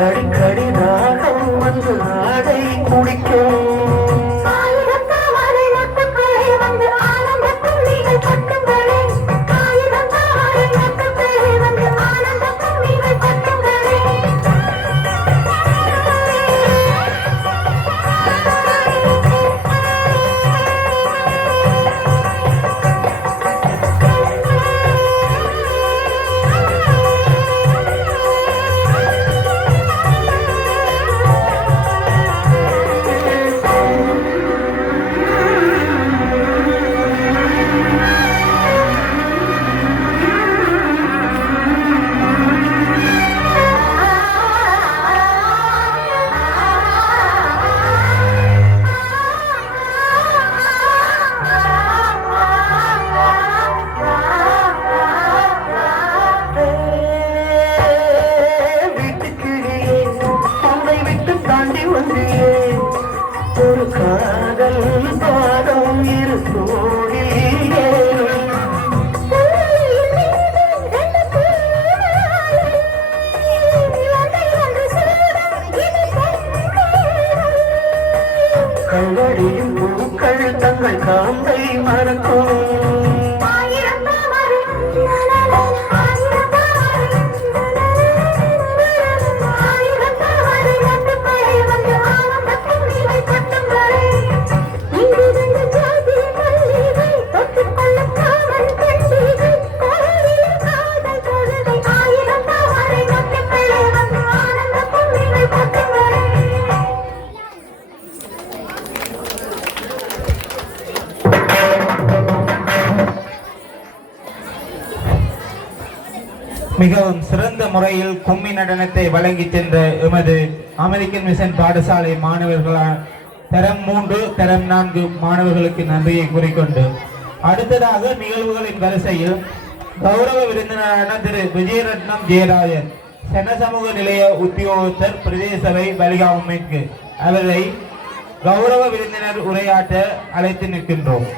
அடிக்கடி ராகம் வந்து ஆடை குடிக்கும் ஒரு காதல் பாடம் இரு தோழியே கண்களில் பூக்கள் தங்கள் காம்பை மறக்கும் மிகவும் சிறந்த முறையில் கும்மி நடனத்தை வழங்கி சென்ற எமது அமெரிக்கன் மிஷன் பாடசாலை மாணவர்களால் தரம் 3 தரம் 4 மாணவர்களுக்கு நன்றியை கூறிக்கொண்டு அடுத்ததாக நிகழ்வுகளின் வரிசையில் கௌரவ விருந்தினரான திரு விஜயரட்னம் ஜெயராஜன் சனசமூக நிலைய உத்தியோகத்தர் பிரதேசபை வலிகாமைக்கு அவரை கௌரவ விருந்தினர் உரையாற்ற அழைத்து நிற்கின்றோம்.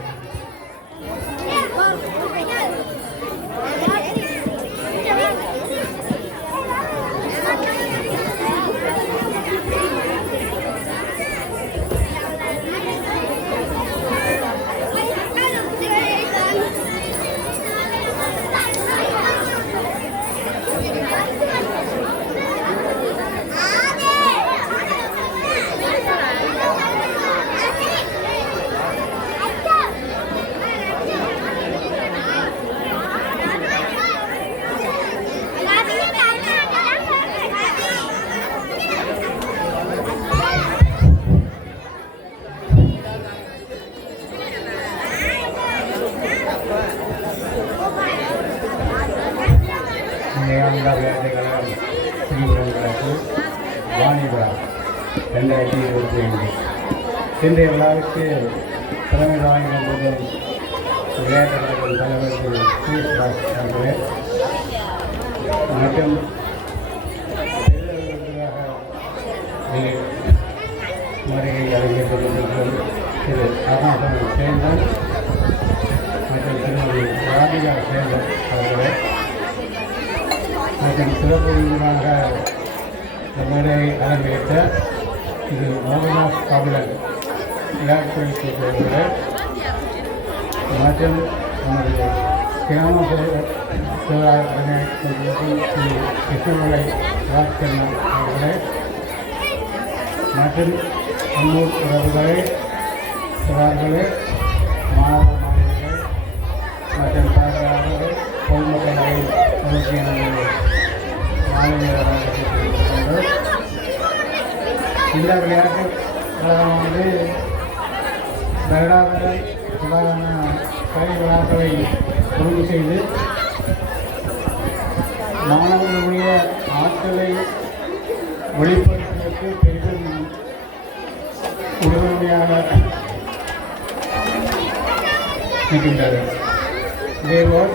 இன்றைய விழாவுக்கு தலைமை தாங்கி வந்தது விளையாட்டுகளின் தலைவர் திரு ஸ்ரீராஜ் அவர்களே மற்றும் முறையை அறிவிக்கப்பட்டிருக்கும் திரு அருணாசலம் சேந்தன் மற்றும் திருமதி ராதிகா சேந்தன் அவர்களே மற்றும் சிறப்பு விருந்தினராக முறையை அரங்கேற்ற இது மோகன்தாஸ் காவலர் விளையாட்டுத்துறை சேர்ந்தவர்களே மற்றும் நம்முடைய கிராம சிவராஜ் ஸ்ரீ கிருஷ்ணமலை ராஜ்கண்ணன் அவர்களே மற்றும் உள்ளூர் உறவுகளே சிறார்களே மாணவ மாணவிகளே மற்றும் தாழ்வாளர்களே பொதுமக்களை முக்கியமான மாநில இந்த விளையாட்டு வந்து வருடாந்திர பிரதான கலை விழாக்களை ஒழுங்கு செய்து மாணவர்களுடைய ஆற்றலை வெளிப்படுத்துவதற்கு பெரிதும் உறுதுணையாக நிற்கின்றது. இதேபோல்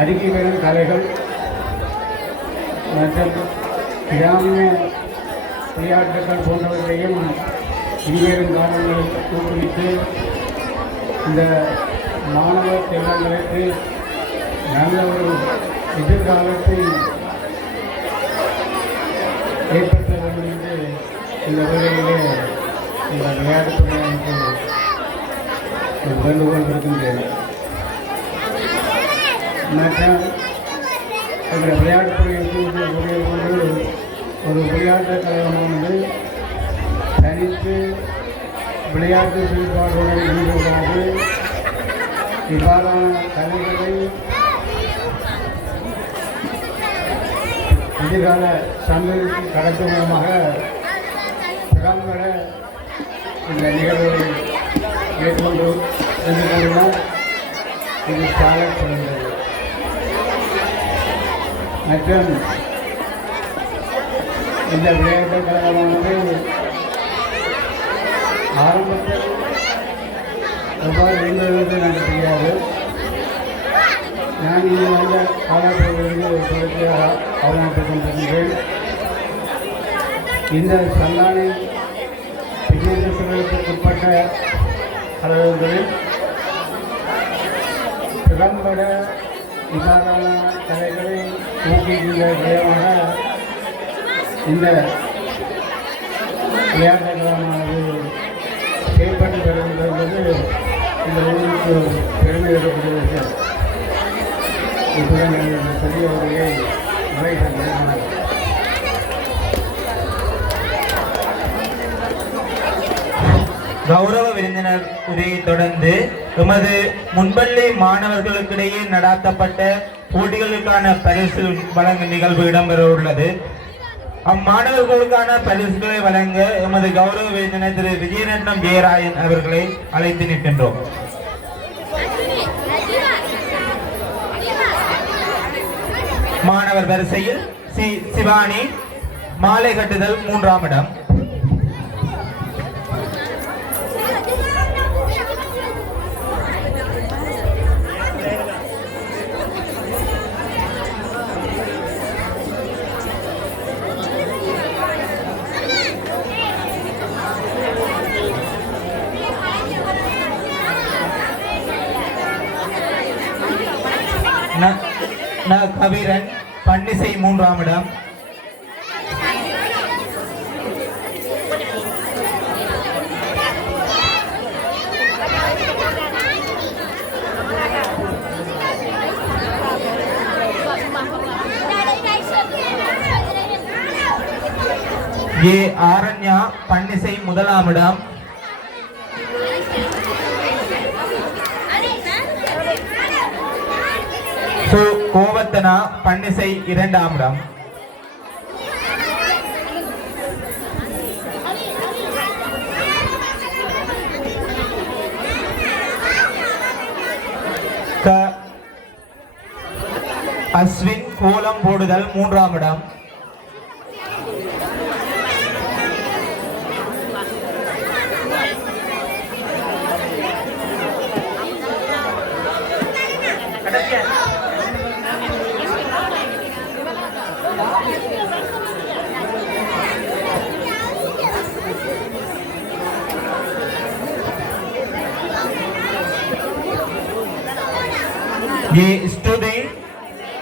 அடுக்கி வரும் கலைகள் மற்றும் கிராமிய விளையாட்டுகள் போன்றவற்றையும் இனிவரும் காலங்களில் ஊக்குவித்து இந்த மாணவ செல்வங்களுக்கு நல்ல ஒரு எதிர்காலத்தை ஏற்படுத்த வேண்டும் என்று இந்த வேளையிலே இந்த விளையாட்டுத்துறை எனக்கு ஒரு வேண்டுகோள் இருக்கின்றது. மற்றும் இந்த விளையாட்டுத்துறை கொண்டு ஒரு விளையாட்டுக் கழகமானது தனித்து விளையாட்டு செயல்பாடுடன் ஈடுபடாது இவ்வாறான கலைகளை எதிர்கால சந்ததிக்கு கடத்தும் மூலமாக திறம்பட இந்த நிகழ்வுகளை மேற்கொண்டு சென்று கொள்ளும். இது சால சிறந்தது. மற்றும் இந்த விளையாட்டு கழகமானது ஆரம்பத்தில் எவ்வாறு இருந்தது எனக்கு தெரியாது. நான் இங்கே வந்த காலத்திலிருந்து தொடர்ச்சியாக அவதானித்துக் கொண்டிருந்தேன். இந்த சந்தானை விஜயதசமிக்கு உட்பட்ட கழகங்களில் திறம்பட இவ்வாறான கலைகளை ஊக்குவிக்கின்ற விதமாக இந்த விளையாட்டு கழகமானது செயல்பட்டு வருகின்றது என்பது இந்த ஊருக்கு பெருமை ஏற்படுகிறது. இத்துடன் எனது பெரிய உரையை நிறைவேற்றினார். கௌரவ விருந்தினர் உரையை தொடர்ந்து எமது முன்பள்ளி மாணவர்களுக்கிடையே நடாத்தப்பட்ட போட்டிகளுக்கான பரிசு வழங்கும் நிகழ்வு இடம்பெற உள்ளது. அம்மாணவர்களுக்கான பரிசுகளை வழங்க எமது கௌரவ விருந்தினர் திரு விஜயரத்னம் ஜெயராயன் அவர்களை அழைத்து நிற்கின்றோம். மாணவர் வரிசையில் சிவானி மாலை கட்டுதல் 3ஆம் இடம். கவிரன் பன்னிசை 3ஆம் இடம். ஏ ஆரண்யா பன்னிசை 1ஆம் இடம். கோவத்தனா பன்னிசை 2ஆம் இடம். அஸ்வின் கோலம் போடுதல் 3ஆம் இடம். ஏ ஸ்துதி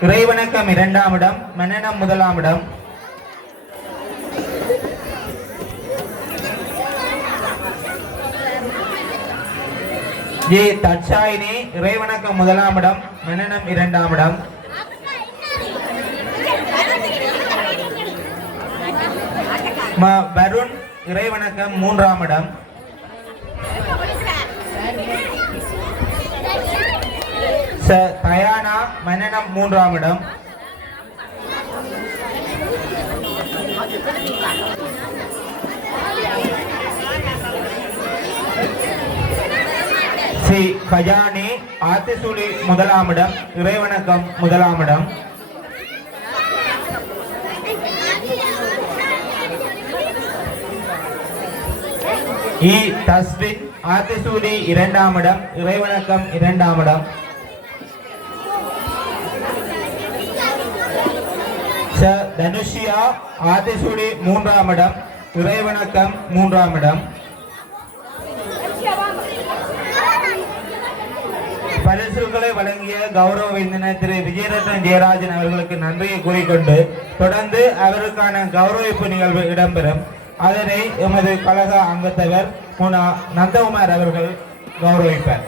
இறைவணக்கம் 2ஆம் இடம். மன்னனம் 1ஆம் இடம். ஏ தட்சாயினி இறைவணக்கம் 1ஆம் இடம். மன்னனம் 2ஆம் இடம். வருண் இறைவணக்கம் 3ஆம் இடம். தயானா மன்னனம் 3ஆம் இடம். ஸ்ரீ கஜானி ஆத்திசூலி 1ஆம் இடம். இறைவணக்கம் 1ஆம் இடம். இ தஸ்வின் ஆத்திசூடி 2ஆம் இடம், இறைவணக்கம் 2ஆம் இடம். தனுஷியா ஆத்திசூடி 3ஆம் இடம், இறைவணக்கம் 3ஆம் இடம். பரிசுகளை வழங்கிய கௌரவ விருந்தினர் திரு விஜயரத்னம் ஜெயராஜன் அவர்களுக்கு நன்றியை கூறிக்கொண்டு தொடர்ந்து அவருக்கான கௌரவிப்பு நிகழ்வு இடம்பெறும். அதனை எமது கழக அங்கத்தவர் முனா நந்தகுமார் அவர்கள் கௌரவிப்பார்.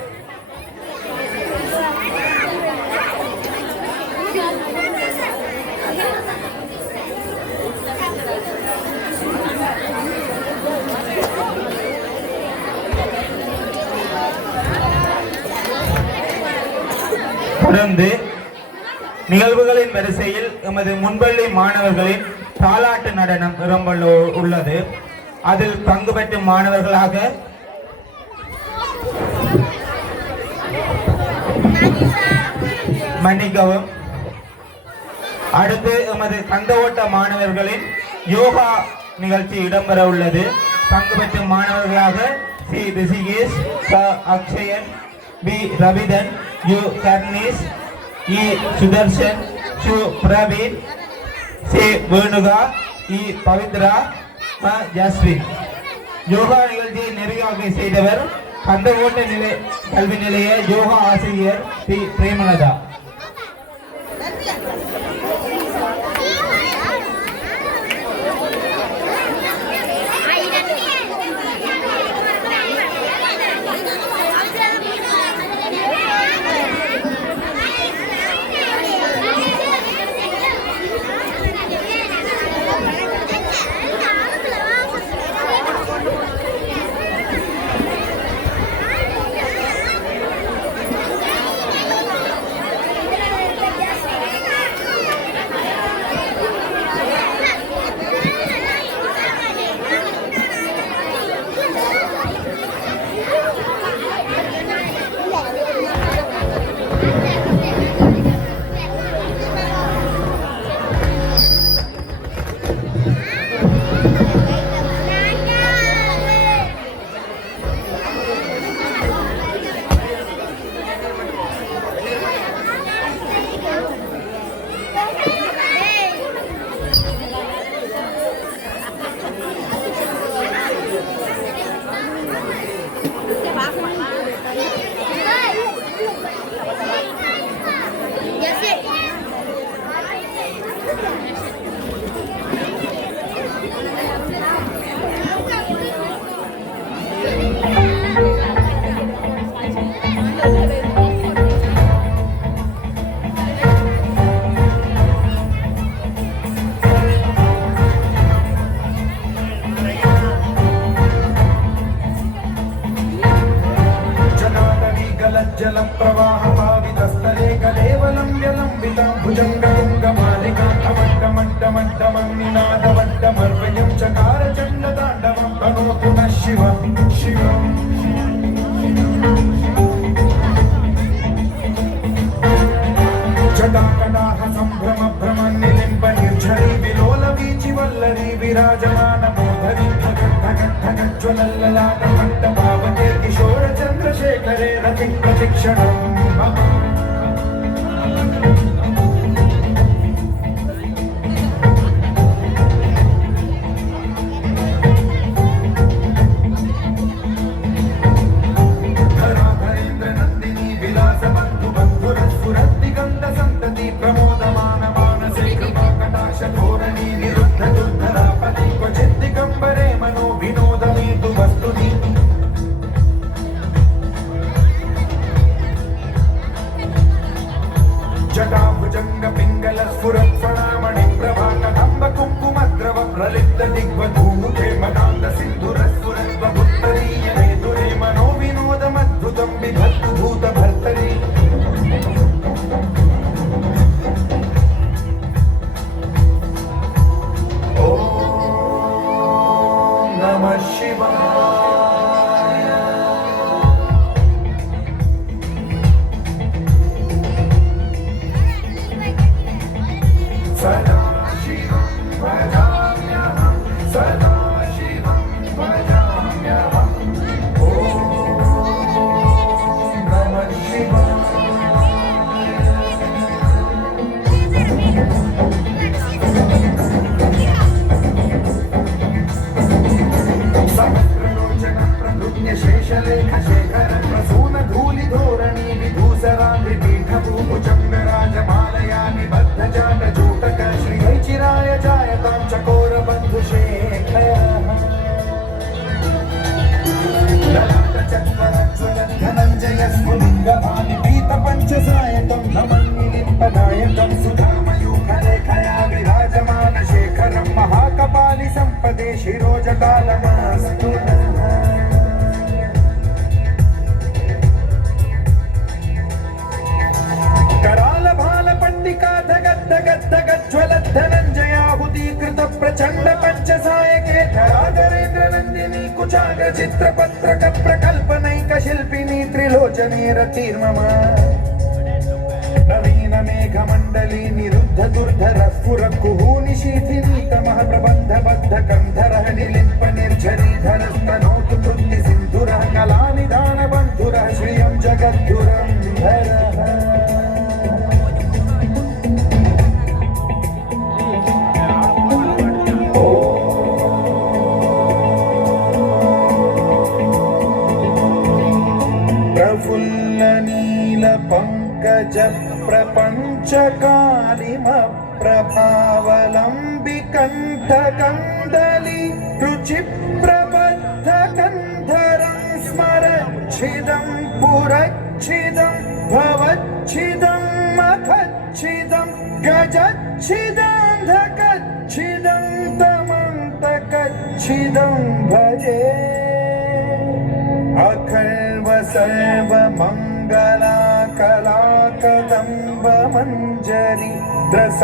தொடர்ந்து நிகழ்வுகளின் வரிசையில் எமது முன்பள்ளி மாணவர்களின் தாலாட்டு நடனம் இடம்பெற உள்ளது. அதில் பங்கு பெற்றும் மாணவர்களாக மன்னிக்கவும். அடுத்து எமது கந்த ஓட்ட மாணவர்களின் யோகா நிகழ்ச்சி இடம்பெற உள்ளது. பங்கு பெற்றும் மாணவர்களாக C Rishikesh, Akshayan, P Ravithan, U Karnees, E Sudharshan, சு பிரவீன், சி வேணுகா, இ பவித்ரா, ஜஸ்வின். யோகா நிகழ்ச்சியை நெறியாக்கை செய்தவர் கந்த ஓட்ட கல்வி நிலைய யோகா ஆசிரியர் பி பிரேமலதா. जलं प्रवाहभावितस्थले कलेवलं व्यलम्बितं भुजङ्गलिङ्गमालिकान्तमड्डमड्डमड्डमन्निनादवड्डमर्वयं चकारचण्डताण्डवं तनोतु नः शिवं शिवम् जटाकटाह सम्भ्रम भ्रमन्निलिम्ब निर्झरी विलोलवीचि वल्लरी विराजमान मोधरी धगद्धगद्धगज्ज्वलल्ललाटमट्टभावते किशोर चन्द्रशेखरे रतिं प्रतिक्षणम् पंचलेखशेखरं प्रसूनधूलिधोरणी विधूसराङ्घ्रिपीठभूभुजङ्गराजमालयानि बद्धजाटजूटक श्रीचिराय जायतां चकोरबन्धुशेखरः ललाटचत्वरज्वलद्धनञ्जय स्फुलिङ्गभानि पीतपञ्चसायकं नमन्निलिम्पदायकं सुधामयूखलेखया विराजमानशेखरं महाकपालि सम्पदे शिरोजकालमस्तु नः। करालभालपट्टिका धगद्धगद्धगज्ज्वलद्धनञ्जयाहुतीकृत प्रचण्ड पञ्चसायके धराधरेन्द्रनन्दिनी कुचाग्र चित्रपत्रक प्रकल्पनैक शिल्पिनी त्रिलोचने रतिर्मम नवीन मेघमण्डली निरुद्ध दुर्धर स्फुर कुहूनिशीथिनी तमः प्रबन्ध बद्ध कन्धरः निलिम्प निर्झरीधर स्तनोतु कृत्ति सिन्धुरः कलानिधान बन्धुरः श्रियं जगद्धुरन्धरः प्रफुल्ल नील पंकज प्रपंच कालिम प्रभावलंबि कंठ कंदली रुचि प्रबद्ध कंधरं स्मरच्छिदं पुरच्छिदं भवच्छिदं मखच्छिदं गजच्छिदान्धकच्छिदं तमन्तकच्छिदं भजे अखर्व सर्व मंगला कला कदम्ब मंजरी द्रस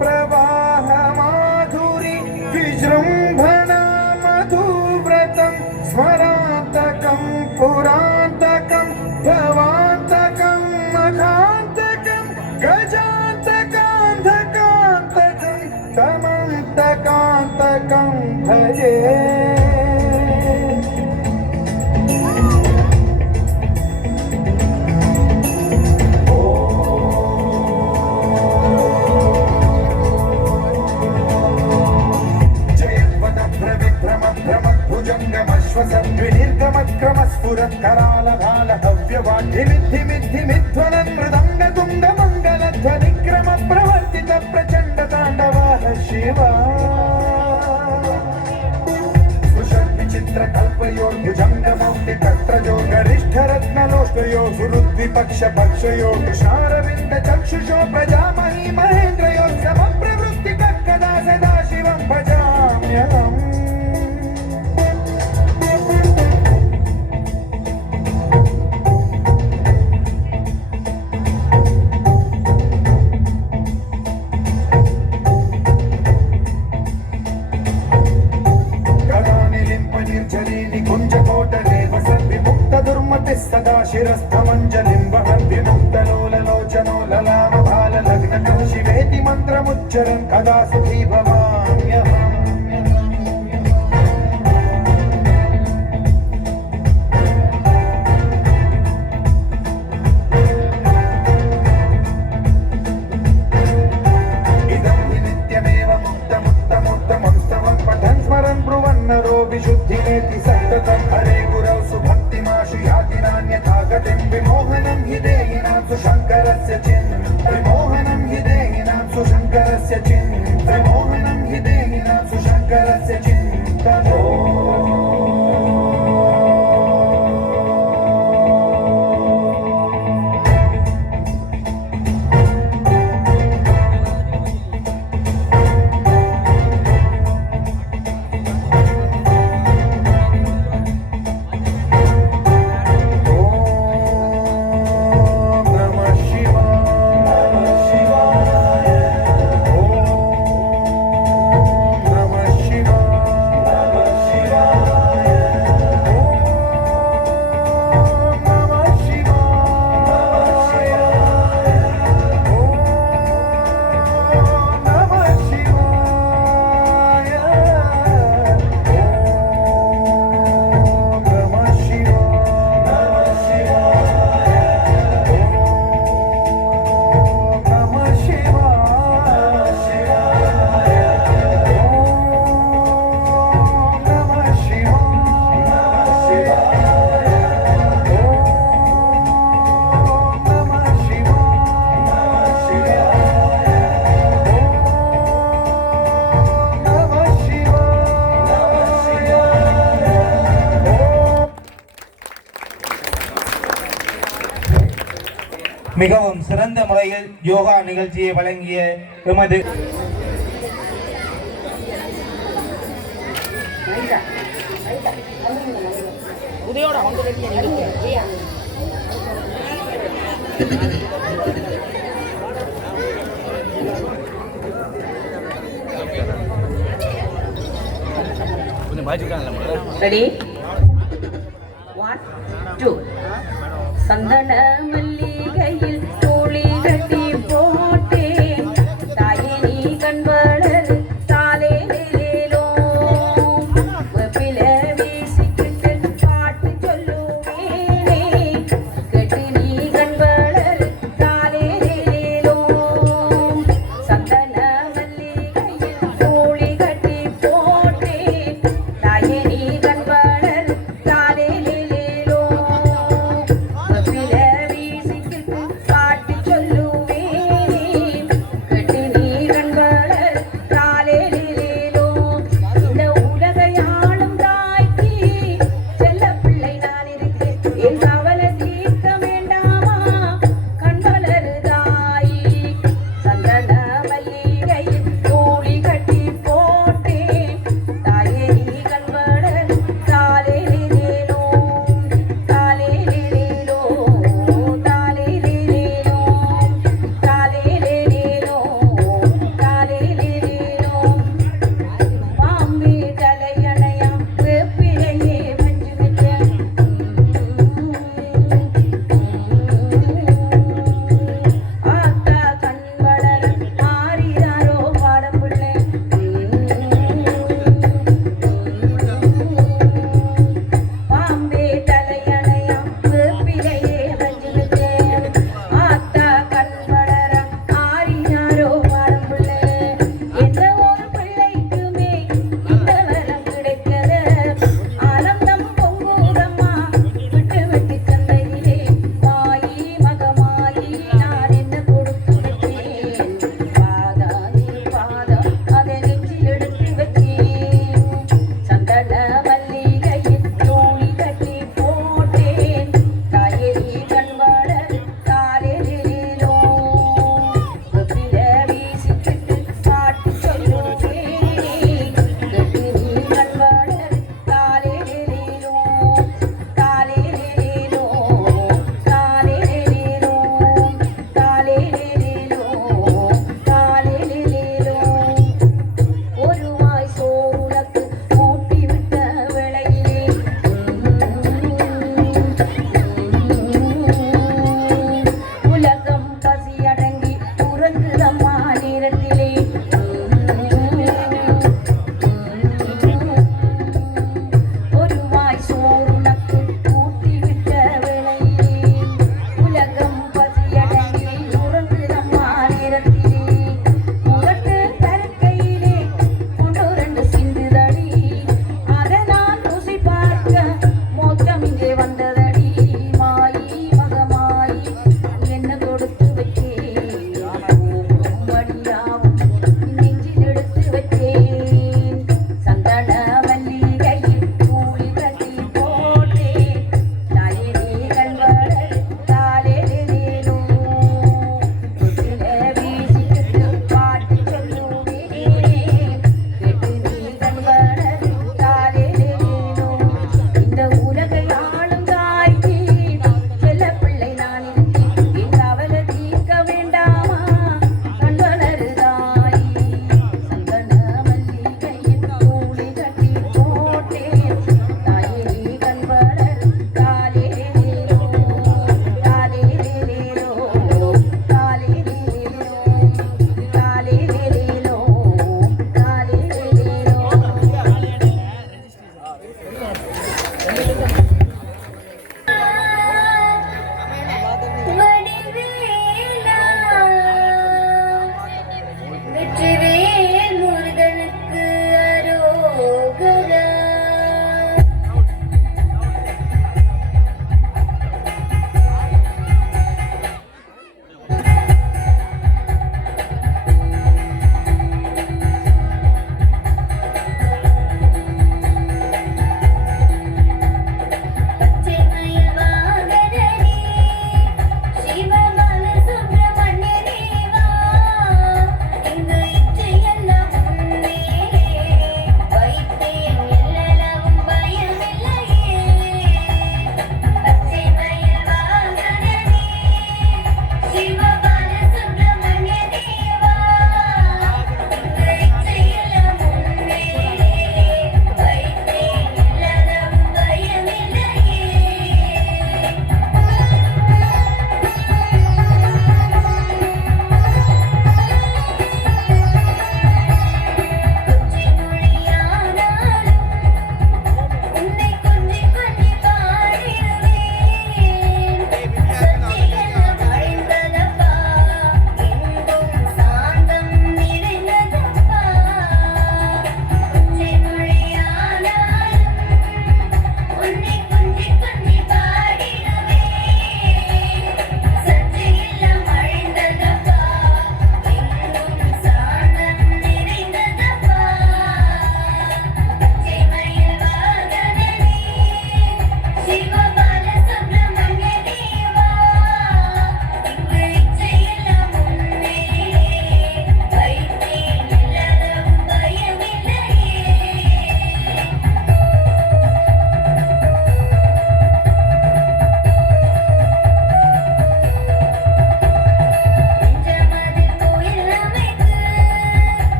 प्रवाह माधुरी विजृंभणा मधुव्रतं स्मरान्तकं पुरान्तकं भवान्तकं मखान्तकं गजान्तकान्धकान्तकं तमन्तकान्तकं भजे कराल हव्यवाढ्यमिद्धिमिद्धिमिध्वनं मृदंग तुंग मंगल ध्वनिक्रम प्रवर्तित प्रचंड तांडवः शिवा विचित्र कल्पयो भुजंग मौक्ति कस्त्रजो गरिष्ठ रत्नलोष्टयो सुरुद्विपक्ष पक्षयो तुषारविंद चक्षुषो प्रजामहि महेन्द्रयो समप्रवृत्ति कदा सदा शिवं भजाम्यहम् सदा शिरस्थमञ्जलिं वहन् विमुक्तलोललोचनो ललाम भाललग्नकं शिवेति मन्त्रमुच्चरन् कदा सुखी भवाम्यहम् इदं हि नित्यमेव मुक्तमुत्तमुत्तमं स्तवं पठन् स्मरन् ब्रुवन्नरो विशुद्धिमेति सन्ततं हरे गुरौ सुभक्तिमाशु याति नान्यथा गतिं विमोहनं हि देहिनां सुशङ्करस्य चिन् विमोहनं हि देहिनां सुशङ्करस्य चिन् विमोहनं மிகவும் சிறந்த முறையில் யோகா நிகழ்ச்சியை வழங்கிய எமது Ready? 1, 2. சந்தன மல்லிகையில் தோழி கட்டி போட்டேன் தாயே நீ கண்வளர் தாலேலேலோ வெப்பில வீசிக்கிட்டு பாட்டு சொல்லுவேனே கெட்டு நீ கண்வளர் தாலேலேலோ சந்தன மல்லிகையில் தோழி கட்டி போட்டேன் தாயே நீ கண்வளர் தாலேலேலோ வெப்பில வீசி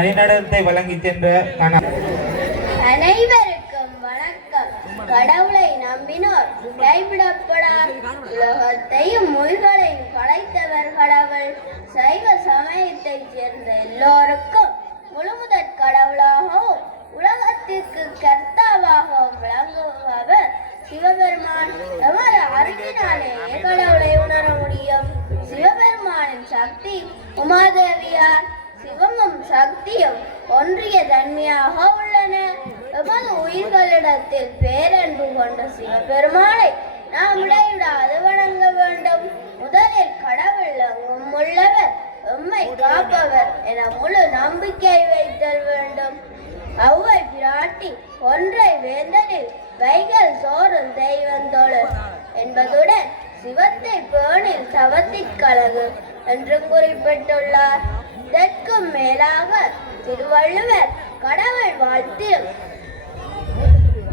தனிநடனத்தை வழங்கி சென்ற அனைவருக்கும் வணக்கம். கடவுளை நம்பினோர் கைவிடப்படார். உலகத்தையும் உயிர்களையும் படைத்தவர் கடவுள். சைவ சமயத்தைச் சேர்ந்த எல்லோருக்கும் முழுமுதற் கடவுளாகவும் உலகத்திற்கு கர்த்தாவாகவும் விளங்குபவர் சிவபெருமான். எமது அறிவினாலேயே கடவுளை உணர முடியும். சிவபெருமானின் சக்தி உமாதேவியார். சிவமும் சக்தியும் ஒன்றிய தன்மையாக உள்ளன. எமது உயிர்களிடத்தில் பேரன்பு கொண்ட சிவபெருமானை நாம் இடைவிடாது வணங்க வேண்டும். முதலில் கடவுள் எங்கும் உள்ளவர், எம்மை காப்பவர் என முழு நம்பிக்கை வைத்தல் வேண்டும். அவ்வை பிராட்டி ஒன்றை வேந்தனில் வைகள் சோறும் தெய்வந்தோழர் என்பதுடன் சிவத்தை பேணில் தவத்திற்கழகு என்றும் குறிப்பிட்டுள்ளார். இதற்கும் மேலாக திருவள்ளுவர் கடவுள் வாழ்த்தில்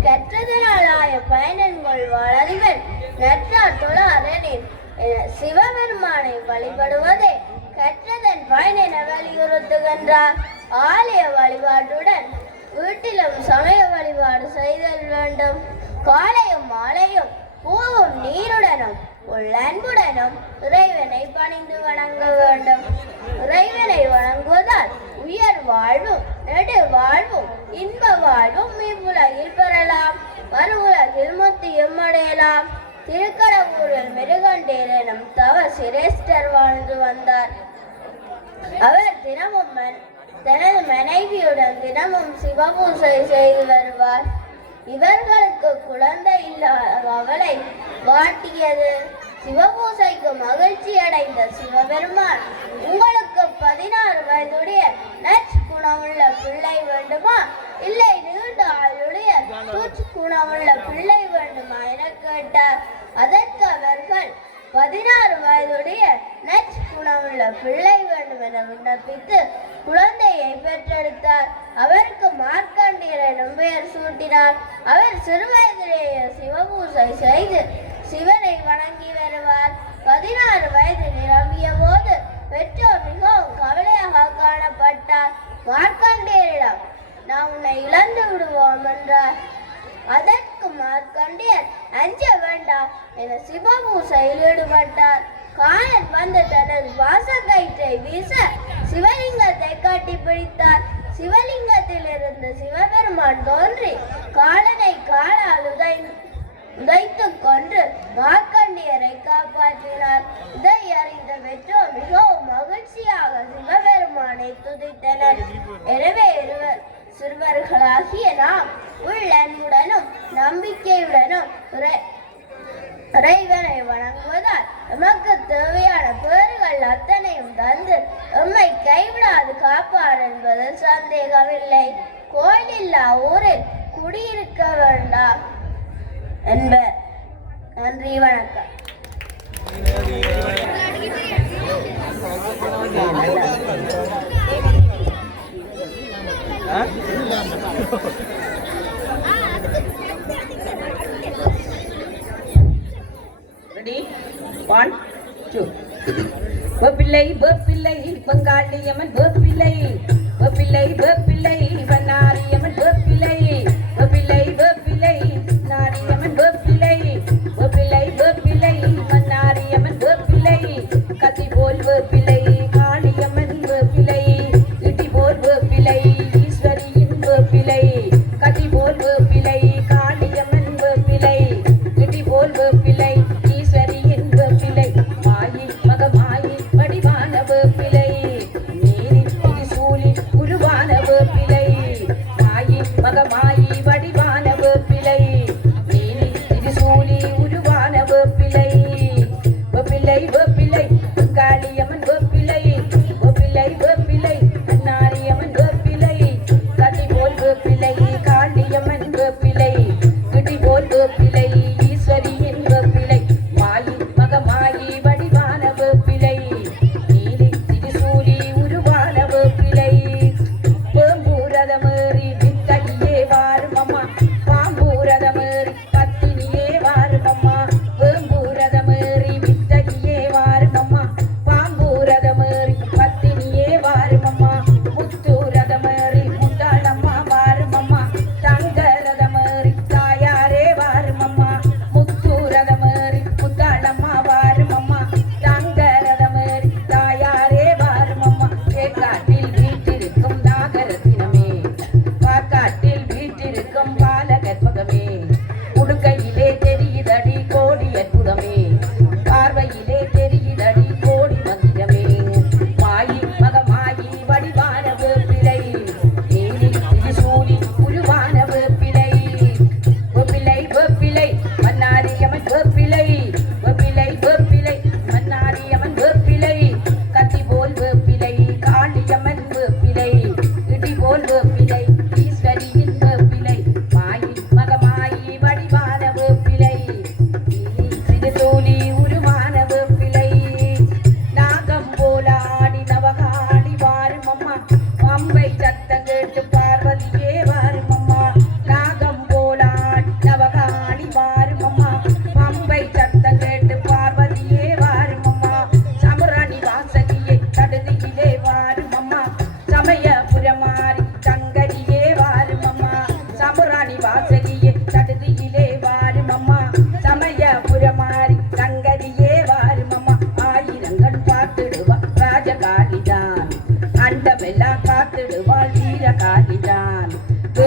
கற்றதனாலாய பயனன்கள் வளர்வன் நற்றார் தொழாரெனின் சிவபெருமானை வழிபடுவதே கற்றதன் பயன் என வலியுறுத்துகின்றார். ஆலய வழிபாட்டுடன் வீட்டிலும் சமய வழிபாடு செய்தல் வேண்டும். காலையும் மாலையும் பூவும் நீருடனும் உள்ளன்புடனும் இறைவனை பணிந்து வணங்க வேண்டும். இறைவனை வணங்குவதால் உயர் வாழ்வும் நெடு வாழ்வும் இன்ப வாழ்வும் இவ்வுலகில் பெறலாம். மறு உலகில் முத்தியும் அடையலாம். திருக்கடவூரில் மிருகண்டேர் எனும் தவ சிரேஷ்டர் வாழ்ந்து வந்தார். அவர் தினமும் தனது மனைவியுடன் தினமும் சிவபூசை செய்து வருவார். இவர்களுக்கு குழந்தை இல்லாத அவளை வாட்டியது. சிவபூசைக்கு மகிழ்ச்சி அடைந்த சிவபெருமான், உங்களுக்கு 16 வயதுடைய நற்குணமுள்ள பிள்ளை வேண்டுமா, இல்லை நீண்ட ஆளுடைய குணமுள்ள பிள்ளை வேண்டுமா என கேட்டார். அதற்கு அவர்கள் 16 வயதுடைய நற்குணமுள்ள பிள்ளை வேண்டும் என விண்ணப்பித்து குழந்தையை பெற்றெடுத்தார். அவருக்கு மார்க்கண்டேயர் எனும் பெயர் சூட்டினார். அவர் சிறுவயதிலேயே சிவபூசை செய்து சிவனை வணங்கி வருவார். 16 வயது நிரம்பிய போது பெற்றோர் மிகவும் கவலையாக காணப்பட்டார். மார்க்கண்டேயரிடம் நாம் உன்னை இழந்து விடுவோம் என்றார். அதற்கு மார்க்கண்டேயர் அஞ்ச வேண்டாம் என சிவபூசையில் ஈடுபட்டார். காலன் வந்து தனது வாசக்கயிற்றை வீச சிவலிங்கத்தை கட்டி பிடித்தார். சிவலிங்கத்தில் இருந்து சிவபெருமான் தோன்றி காலனை காலால் உதைத்துக் கொண்டு மார்க்கண்டேயரை காப்பாற்றினார். இதை அறிந்த பெற்றோர் மிகவும் மகிழ்ச்சியாக சிவபெருமானை துதித்தனர். எனவே சிறுவர்களாகிய நாம் உள்ளன்புடனும் நம்பிக்கையுடனும் இறைவனை வணங்குவதால் எமக்கு தேவையான பேறுகள் அத்தனையும் தந்து எம்மை கைவிடாது காப்பார் என்பதில் சந்தேகமில்லை. கோயிலில்லா ஊரில் குடியிருக்க வேண்டாம் என்பர். நன்றி, வணக்கம். Ready? 1, 2. Bapillai Bangaliyaman Bapillai Vanariyaman Bapillai Nariyaman Bapillai Manariyaman Bapillai Kati bol Bapillai Kaliyaman Bapillai Iti bol Bapillai Iswariyin Bapillai Kati bol Bapillai Kaliyaman Bapillai Iti bol Bapillai Iswariyin Bapillai Mayi Magamayi Padivana Bapillai Niri Idisuli Uruvana Bapillai Mayi Magamayi Padivana Bapillai Niri Idisuli Uruvana Bapillai Bapillai Kaliyaman Bapillai Nariyaman Bapillai Kati bol Bapillai Kaliyaman Bapillai Kiti bol Bapillai Iswariyin Bapillai Mayi Magamayi Padivana Bapillai Niri Idisuli Uruvana Bapillai Pamburadamari Vittagiye Varumama Pamburadamari Pattiniye Varumama Pamburadamari Vittagiye Varumama Pamburadamari Pattiniye Varumama Mutturadamari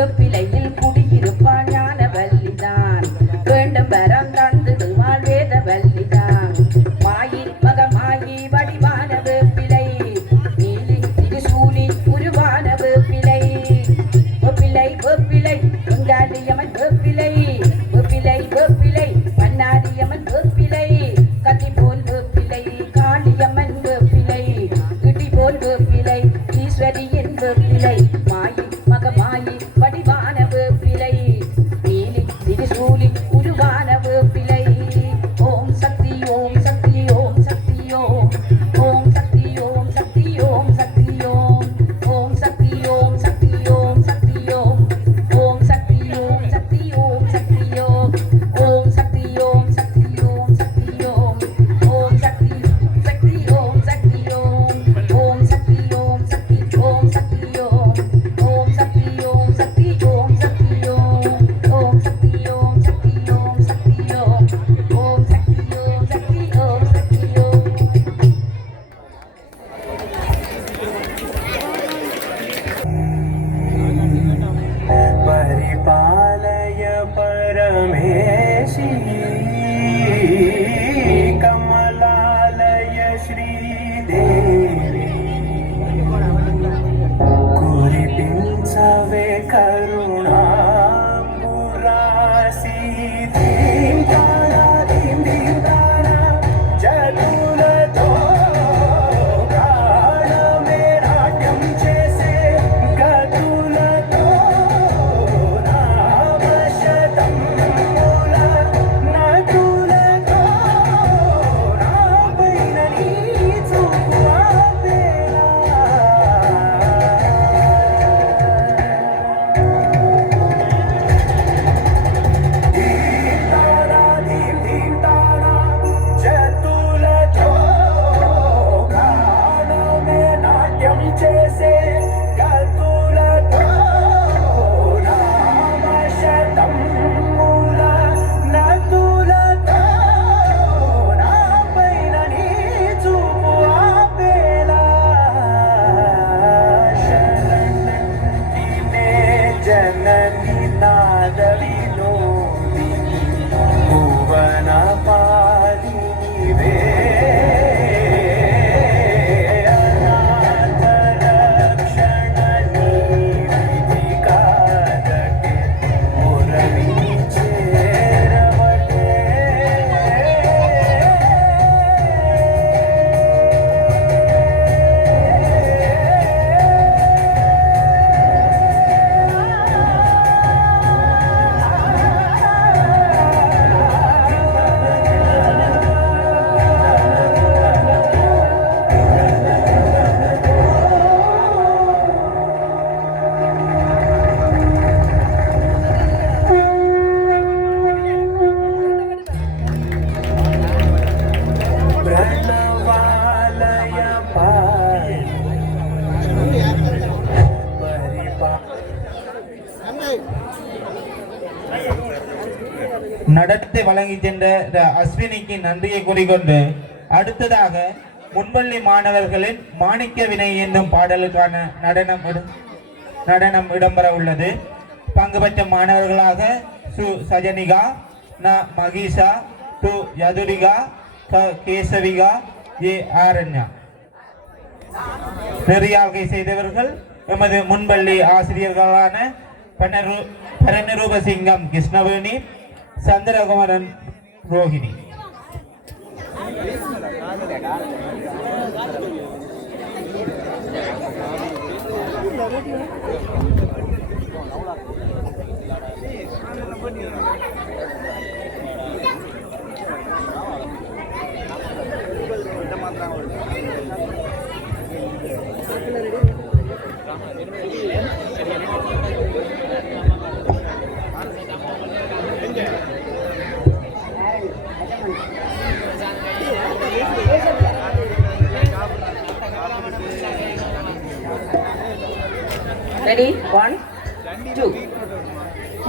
வேப்பிலையில் குடியிருப்பான் ஞானவல்லிதான் வேண்டும் வரம் தந்துடுவாள் வேதவல்லிதான் மாயி மகமாயி வடிவான வேப்பிலை நீலி திருசூலி உருவான வேப்பிலை வேப்பிலை வேப்பிலை வெங்காலியம்மன் வேப்பிலை வேப்பிலை வேப்பிலை பன்னாடியம்மன் வேப்பிலை கத்தி போல் வேப்பிலை காளியம்மன் வேப்பிலை இடி போல் வேப்பிலை ஈஸ்வரியின் வேப்பிலை மாயி மகமாயி வடிவான வேப்பிலை நீலி திருசூலி உருவான வேப்பிலை ஓம் சக்தி ஓம் சக்தி ஓம் சக்தி ஓம் ஓம் சக்தி ஓம் சக்தி ஓம் சக்தி ஓம் ஓம் சக்தி ஓம் சக்தி ஓம் சக்தி ஓம் ஓம் சக்தி ஓம் சக்தி ஓம் சக்தி ஓம் ஓம் சக்தி ஓம் சக்தி ஓம் சக்தி ஓம் ஓம் சக்தி சக்தி ஓம் சக்தி ஓம் ஓம் சக்தி ஓம் சக்தி ஓம் சக்தி ஓம் ஓம் சக்தி ஓம் சக்தி ஓம் சக்தி ஓம் ஓம் சக்தி ஓம் சக்தி ஓம் சக்தி ஓம் ஓம் சக்தி ஓம் சக்தி ஓம் சக்தி ஓம் परिपालय परमेशी कमलालय श्रीदेवी कुरिपिंचवे करुणाम्बुरासी धीं तारा धीं धीं तारा चतुरतो गानमे नाट्यं चेसे गतुलतो नामशतं मूल नतुलतो नापैननी चुक्वापेला धीं तारा चतुलतो गानमे नाट्यं चेसे गतुलतो नामशतं मूल नतुलतो नापैननी चुक्वापेला शरणन्तिने जननी नादविनोदिनी भुवनपालिनी वे अनाथरक्षणनी विधिकादके मुरली चेरवटे प्रणवालय पारि நடத்தி வழங்கி சென்ற அஸ்வினிக்கு நன்றியை கூறிக்கொண்டு அடுத்ததாக முன்பள்ளி மாணவர்களின் மாணிக்க வினை என்னும் பாடலுக்கான நடனம் இடம்பெற உள்ளது. பங்கு பெற்ற மாணவர்களாக சு சஜனிகா, ந மகிஷா, டு யதுரிகா, க கேசவிகா, ஏ ஆரண்யா. நெறியாழ்கை செய்தவர்கள் எமது முன்பள்ளி ஆசிரியர்களான பரநிரூபசிங்கம் கிருஷ்ணவேணி, சந்திரகுமரன் ரோஹிணி. Ready? 1, 2.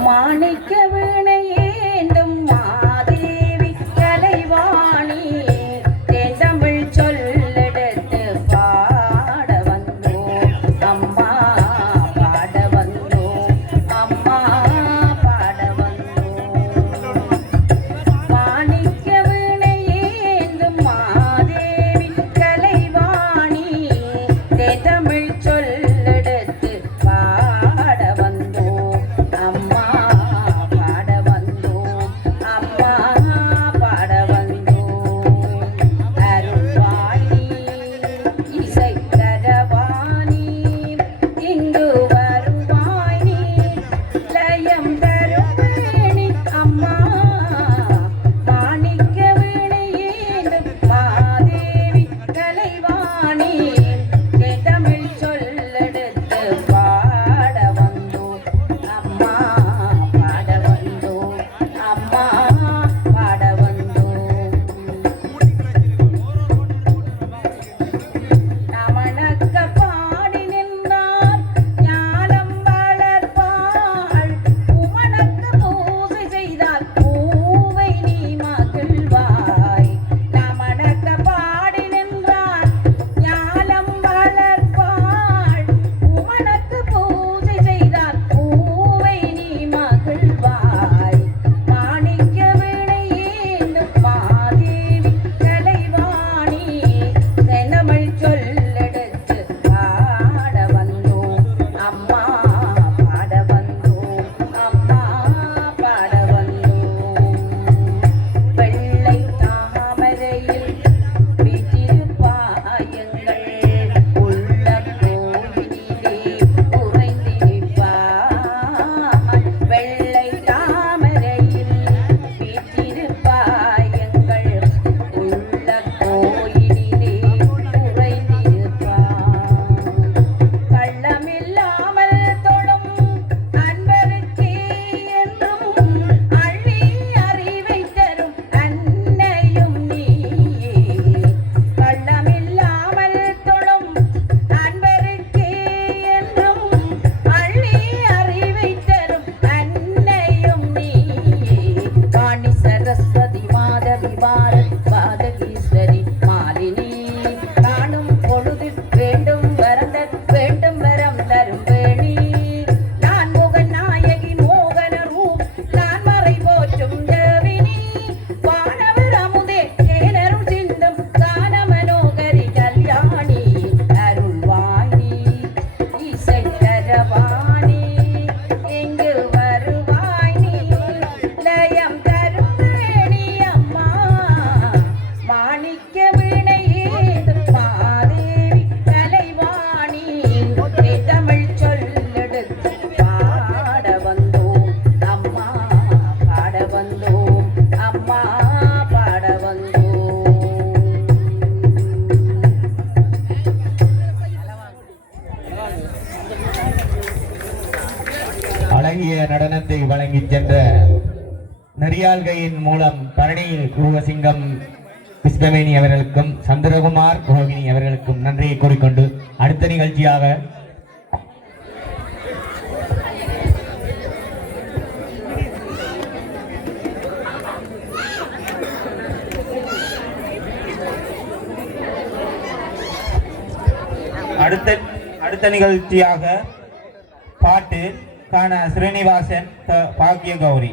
மாணிக்க வீணையேந்தும் மாதேவி கலைவாணி தேந்தமிழ் சொல்லெடுத்து பாட வந்தோம் அம்மா, பாட வந்தோம் அம்மா பாட வந்தோம் அம்மா பாட வந்தோம் நமனக்க பாடி நின்றார் ஞானம் வளர்ப்பாள் உமனக்க பூசை செய்தால் பூவை நீ மகிழ்வாய் நமனக்க பாடி நின்றார் ஞானம் வளர்ப்பாள் உமனக்கு பூஜை செய்தால் பூவை நீ மகிழ்வாய் மாணிக்க வினையேந்தும் மாதேவி கலைவாணி சென்னமிழ் சொல்லெடுத்து பாட வந்தோம் அம்மா பாட வந்தோம் அம்மா பாட வந்தோம் வெள்ளை தாமரையில் வீற்றிருப்பாயங்கள் உள்ள கோயிலே உறைந்திருப்பாய் வெள்ளை தாமரையில் வீற்றிருப்பாயங்கள் உள்ள கோயிலே உறைந்திருப்பாய் கள்ளமில்லாமல் தொடும் அன்பருக்கே என்றும் அள்ளி அறிவை தரும் அன்னையும் நீயே கள்ளமில்லாமல் தொடும் அன்பருக்கே என்றும் அள்ளி அறிவை தரும் அன்னையும் நீயே வாணி சரஸ்வதி மாதவி பாரத் பாதகீஸ்வரி மாலினி காணும் பொழுது வேண்டும் வரந்த வேண்டும் வரம் தரும் வேணி நான் முகன் நாயகி மோகன ரூப் நான் மறை போற்றும் தேவினி வானவர் அமுதே தேனருள் சிந்தும் கான மனோகரி கல்யாணி அருள்வாணி இசை தரவாணி எங்கு வருவாய் நீ லயம் தரும் வேணி அம்மா மாணிக்க வினையேந்தும் மாதேவி கலைவாணி தமிழ் சொல்லெடுத்து பாட வந்தோம் அம்மா பாட வந்தோம் அம்மா பாட வந்தோம் அழகிய நடனத்தை வழங்கிச் சென்ற நெறியாள்கையின் மூலம் பரணியில் குருவசிங்கம் புஷ்பவேணி அவர்களுக்கும் சந்திரகுமார் ரோகிணி அவர்களுக்கும் நன்றியை கூறிக்கொண்டு அடுத்த நிகழ்ச்சியாக அடுத்த நிகழ்ச்சியாக பாட்டு காண ஸ்ரீனிவாசன் பாக்கிய கௌரி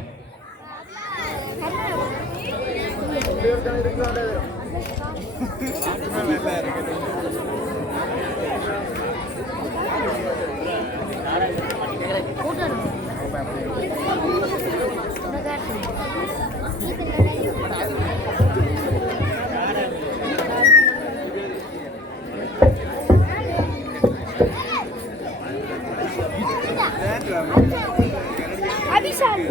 அபிஷால்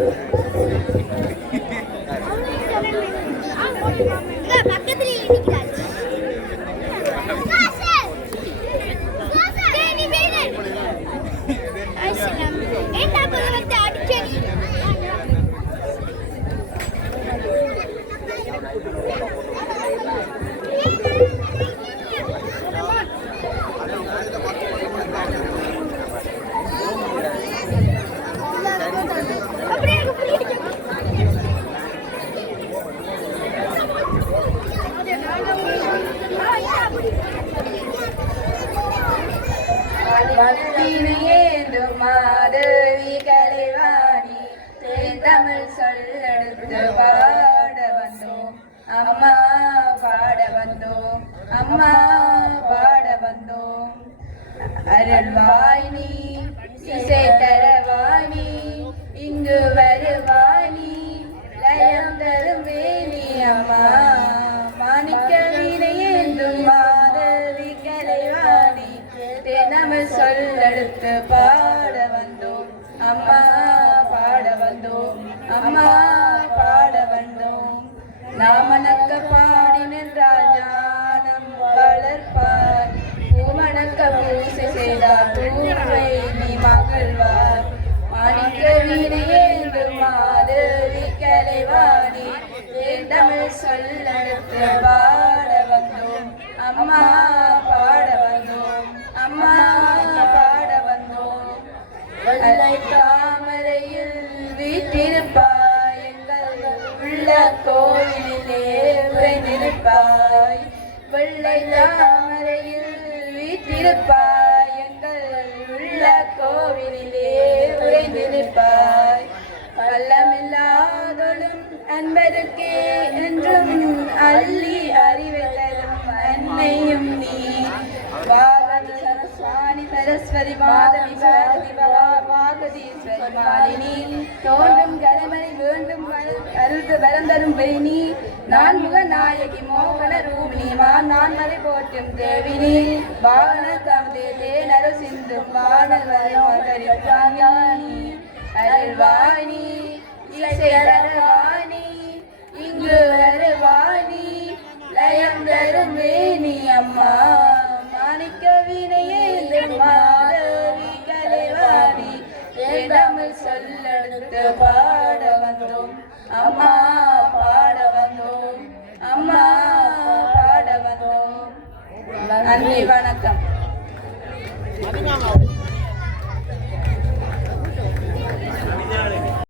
பக்கத்துல நிக்கிறாள் என்ன வந்து அடிச்சடி மத்தினியேந்தும் மாதவி கலைவாணி தமிழ் சொல்லெடுத்து பாட வந்தோம் அம்மா பாட வந்தோம் அம்மா பாட வந்தோம் அருள்வாணி இசை தரவாணி இங்கு வருவாணி லயம் தரும் வேணி அம்மா மாணிக்க வீணையேந்தும் மாதவி கலைவாணி தமிழ் சொல்லெடுத்து பாட வந்தோம் அம்மா பாட வந்தோம் அம்மா பாட வந்தோம் நாமனக்க பாடி நின்றால் ஞானம் வளர்ப்பார் பூமணக்க பூசை செய்தார் பூவை நீ மகிழ்வார் மாணிக்க வீற்றிருப்பாய் எங்கள் உள்ள கோவிலிலே உறைந்திருப்பாய் வெள்ளை தாமரையில் வீற்றிருப்பாய் எங்கள் உள்ள கோவிலிலே உறைந்திருப்பாய் பள்ளமில்லாதொடும் அன்பருக்கே என்றும் அள்ளி அறிவை தரும் அன்னையும் நீ வாகதி சரஸ்வாணி சரஸ்வதி மாதவி பாரதி வாகதீஸ்வரி மாலினி தோன்றும் கரமனை வேண்டும் அருள் வரந்தரும் வேணி நான் முக நாயகி மோகன ரூபிணி நான் மறை போற்றும் தேவினி வாகன தந்தே தேனரு சிந்தும் வானல் வரோதரிவாணி அருள்வாணி இசை தருவாணி இங்கு வருவாணி லயம் தரும் வேணி அம்மா மாணிக்க வினையே மாதவி கலைவாணி தமிழ் சொல்லெடுத்து பாட வந்தோம் அம்மா பாட வந்தோம் அம்மா பாட வந்தோம் நன்றி வணக்கம்